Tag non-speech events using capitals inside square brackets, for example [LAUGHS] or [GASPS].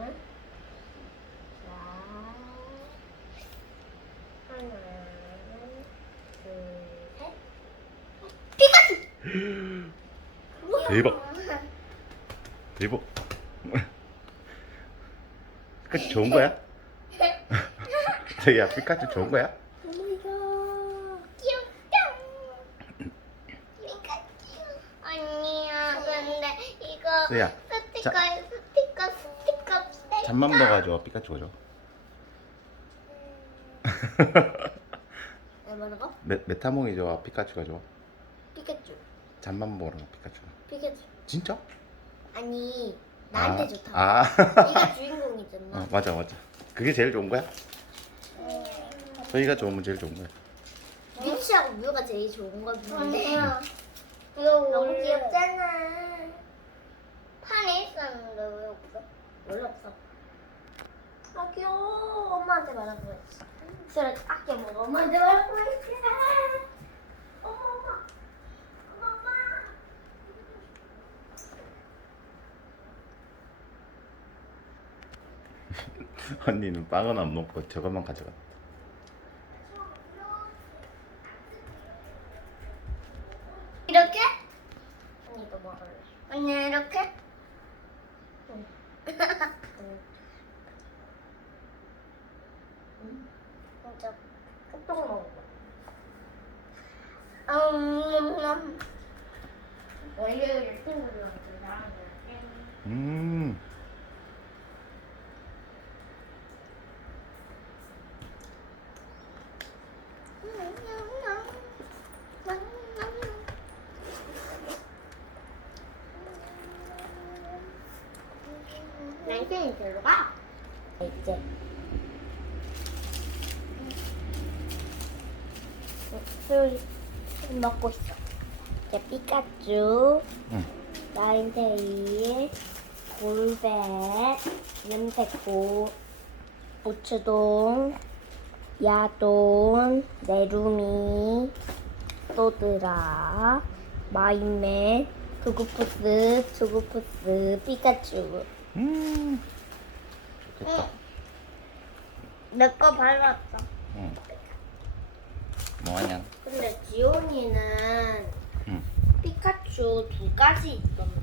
자, 하나. 피카츄! [GASPS] 대박. 대박. [LAUGHS] 피카츄 좋은 거야? [LAUGHS] 저기야 피카츄 좋은 거야? 근데 이거 스티커, 스티커. 잠만 먹어줘 피카츄가 좋아. 네, 뭐라고? 메, 메타몽이 좋아 피카츄가 좋아. 피카츄. 잠만 먹으라 피카츄. 피카츄. 진짜? 아니, 나한테 아, 좋다. 아, [LAUGHS] 네가 주인공이잖아. 어, 맞아 맞아. 그게 제일 좋은 거야? 저희가 좋으면 제일 좋은 거야. 민치하고 뮤가 제일 좋은 건데. [LAUGHS] 너무 귀엽잖아. 판에 있었는데 왜 없어? 원래 없어. 아 귀여워. 엄마한테 말하고 했지. 그래 아껴 먹어. 엄마한테 말하고 했지. 어머 엄마. 어머 엄마. [LAUGHS] 언니는 빵은 안 먹고 저것만 가져가. 이렇게? 언니도 먹을래. 언니 이렇게? 진짜 뚝뚝 먹어. 음, 월요일에 친구들한테 나랑 음. 들어가. 이제 술 먹고 있어. 이제 피카츄, 응. 나인테일, 골백, 윤택고, 우츠동, 야돈, 내루미, 또드라, 마인맨, 투구푸스, 투구푸스, 피카츄. 음. 좋겠다. 내 거 발랐어. 응. 뭐하냐? 근데 지온이는 응. 피카츄 두 가지 있었는데